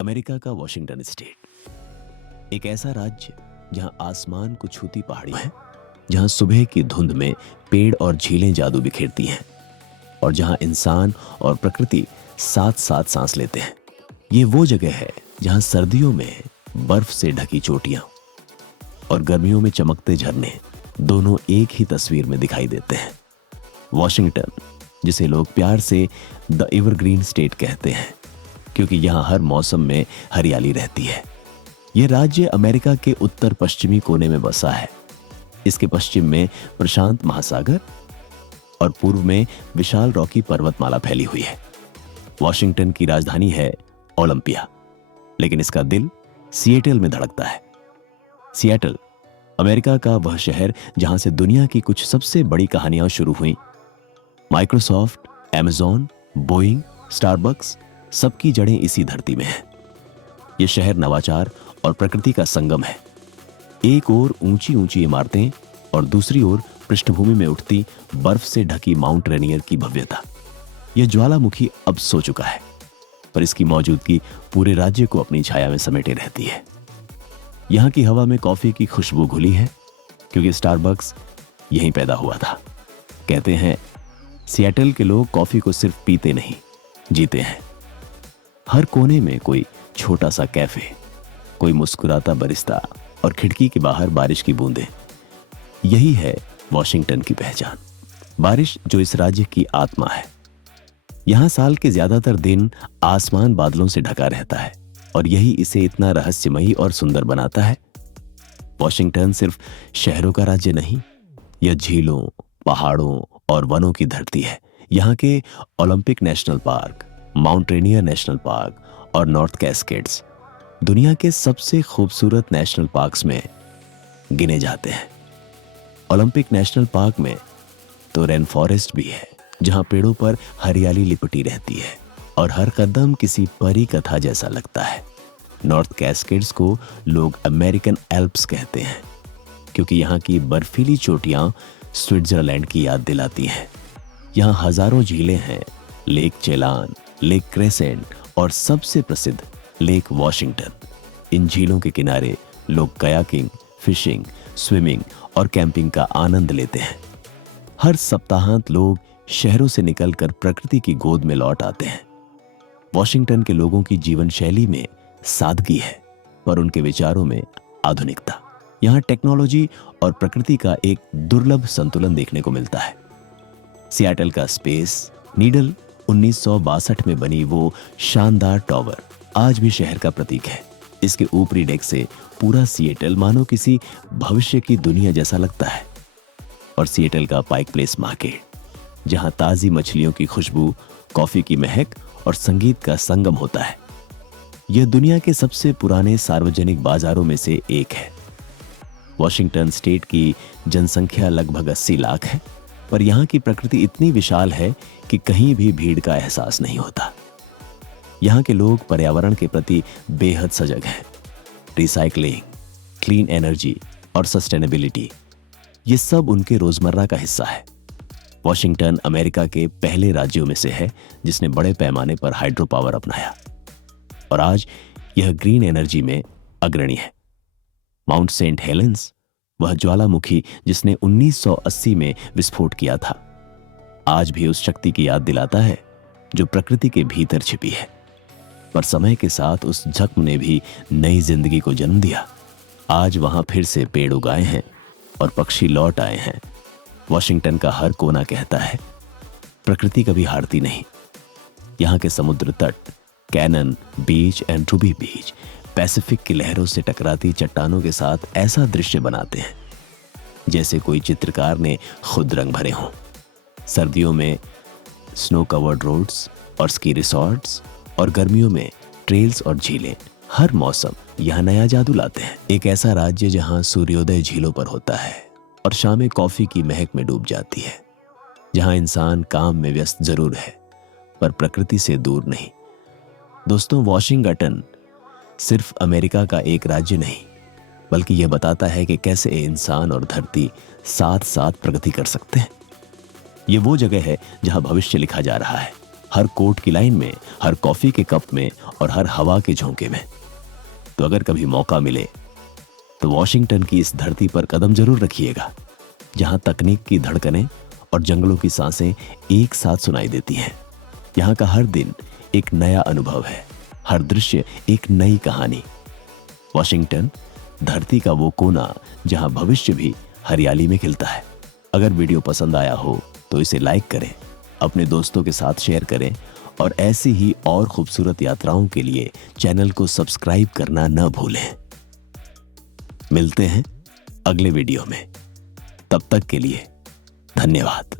America का Washington state एक ऐसा राज्य जहां आसमान को छूती पहाड़ियां हैं, जहां सुबह की धुंध में पेड़ और झीलें जादू बिखेरती हैं और जहां इंसान और प्रकृति साथ साथ सांस लेते हैं। ये वो जगह है जहां सर्दियों में बर्फ से ढकी चोटियां और गर्मियों में चमकते झरने दोनों एक ही तस्वीर में दिखाई देते हैं। वॉशिंगटन, जिसे लोग प्यार से द एवरग्रीन स्टेट कहते हैं, क्योंकि यहाँ हर मौसम में हरियाली रहती है। यह राज्य अमेरिका के उत्तर पश्चिमी कोने में बसा है। इसके पश्चिम में प्रशांत महासागर और पूर्व में विशाल रॉकी पर्वतमाला फैली हुई है। वॉशिंगटन की राजधानी है ओलंपिया, लेकिन इसका दिल सिएटल में धड़कता है। सिएटल अमेरिका का वह शहर जहां से दुनिया की कुछ सबसे बड़ी कहानियां शुरू हुई। माइक्रोसॉफ्ट, अमेज़न, बोइंग, स्टारबक्स, सबकी जड़ें इसी धरती में हैं। यह शहर नवाचार और प्रकृति का संगम है। एक ओर ऊंची ऊंची इमारतें और दूसरी ओर पृष्ठभूमि में उठती बर्फ से ढकी माउंट रेनियर की भव्यता। यह ज्वालामुखी अब सो चुका है, पर इसकी मौजूदगी पूरे राज्य को अपनी छाया में समेटे रहती है। यहाँ की हवा में कॉफी की खुशबू घुली है, क्योंकि स्टारबक्स यहीं पैदा हुआ था। कहते हैं सिएटल के लोग कॉफी को सिर्फ पीते नहीं, जीते हैं। हर कोने में कोई छोटा सा कैफे, कोई मुस्कुराता बरिस्ता और खिड़की के बाहर बारिश की बूंदें। यही है वॉशिंगटन की पहचान। बारिश जो इस राज्य की आत्मा है। यहां साल के ज्यादातर दिन आसमान बादलों से ढका रहता है और यही इसे इतना रहस्यमयी और सुंदर बनाता है। वॉशिंगटन सिर्फ शहरों का राज्य नहीं, यह झीलों, पहाड़ों और वनों की धरती है। यहाँ के Olympic national park, mount Rainier national park और नॉर्थ कैस्केड्स दुनिया के सबसे खूबसूरत नेशनल पार्क्स में गिने जाते हैं। ओलंपिक नेशनल पार्क में तो रेन फॉरेस्ट भी है, जहां पेड़ों पर हरियाली लिपटी रहती है और हर कदम किसी परी कथा जैसा लगता है। नॉर्थ कैस्केड्स को लोग अमेरिकन एल्प्स कहते हैं, क्योंकि यहाँ की बर्फीली चोटियां स्विट्जरलैंड की याद दिलाती हैं। यहाँ हजारों झीलें हैं, लेक चेलान, लेक क्रेसेंट और सबसे प्रसिद्ध लेक वॉशिंगटन। इन झीलों के किनारे लोग कयाकिंग, फिशिंग, स्विमिंग और कैंपिंग का आनंद लेते हैं। हर सप्ताहांत लोग शहरों से निकलकर प्रकृति की गोद में लौट आते हैं। वॉशिंगटन के लोगों की जीवन शैली में सादगी है, पर उनके विचारों में आधुनिकता। यहाँ टेक्नोलॉजी और प्रकृति का एक दुर्लभ संतुलन देखने को मिलता है। सिएटल का स्पेस नीडल 1962 में बनी वो शानदार टावर आज भी शहर का प्रतीक है। इसके ऊपरी डेक से पूरा सिएटल मानो किसी भविष्य की दुनिया जैसा लगता है। और सिएटल का पाइक प्लेस मार्केट, जहां ताजी मछलियों की खुशबू, कॉफी की महक और संगीत का संगम होता है। यह दुनिया के सबसे पुराने सार्वजनिक बाजारों में से एक है। वॉशिंगटन स्टेट की जनसंख्या लगभग 80 लाख है, पर यहाँ की प्रकृति इतनी विशाल है कि कहीं भी भीड़ का एहसास नहीं होता। यहाँ के लोग पर्यावरण के प्रति बेहद सजग हैं। रिसाइकलिंग, क्लीन एनर्जी और सस्टेनेबिलिटी, ये सब उनके रोजमर्रा का हिस्सा है। वॉशिंगटन अमेरिका के पहले राज्यों में से है जिसने बड़े पैमाने पर हाइड्रो पावर अपनाया और आज यह ग्रीन एनर्जी में अग्रणी है। माउंट सेंट हेलेंस, वह ज्वालामुखी जिसने 1980 में विस्फोट किया था, आज भी उस शक्ति की याद दिलाता है जो प्रकृति के भीतर छिपी है। पर समय के साथ उस जख्म ने भी नई जिंदगी को जन्म दिया। आज वहां फिर से पेड़ उगाए हैं और पक्षी लौट आए हैं। वॉशिंगटन का हर कोना कहता है प्रकृति कभी हारती नहीं। यहाँ के समुद्र तट, Cannon Beach and Ruby Beach Pacific की लहरों से टकराती चट्टानों के साथ ऐसा दृश्य बनाते हैं जैसे कोई चित्रकार ने खुद रंग भरे हों। सर्दियों में स्नो कवर्ड रोड्स और स्की रिसॉर्ट्स और गर्मियों में ट्रेल्स और झीलें, हर मौसम यहाँ नया जादू लाते हैं। एक ऐसा राज्य जहाँ सूर्योदय झीलों पर होता है और शामें कॉफी की महक में डूब जाती है, जहाँ इंसान काम में व्यस्त जरूर है पर प्रकृति से दूर नहीं। दोस्तों, वॉशिंगटन सिर्फ अमेरिका का एक राज्य नहीं, बल्कि यह बताता है कि कैसे इंसान और धरती साथ साथ प्रगति कर सकते हैं। ये वो जगह है जहां भविष्य लिखा जा रहा है हर कोर्ट की लाइन में, हर कॉफी के कप में और हर हवा के झोंके में। तो अगर कभी मौका मिले तो वॉशिंगटन की इस धरती पर कदम जरूर रखिएगा, जहां तकनीक की धड़कनें और जंगलों की सांसें एक साथ सुनाई देती हैं। यहाँ का हर दिन एक नया अनुभव है, हर दृश्य एक नई कहानी। वॉशिंगटन धरती का वो कोना जहां भविष्य भी हरियाली में खिलता है। अगर वीडियो पसंद आया हो तो इसे लाइक करें, अपने दोस्तों के साथ शेयर करें और ऐसी ही और खूबसूरत यात्राओं के लिए चैनल को सब्सक्राइब करना न भूलें। मिलते हैं अगले वीडियो में, तब तक के लिए धन्यवाद।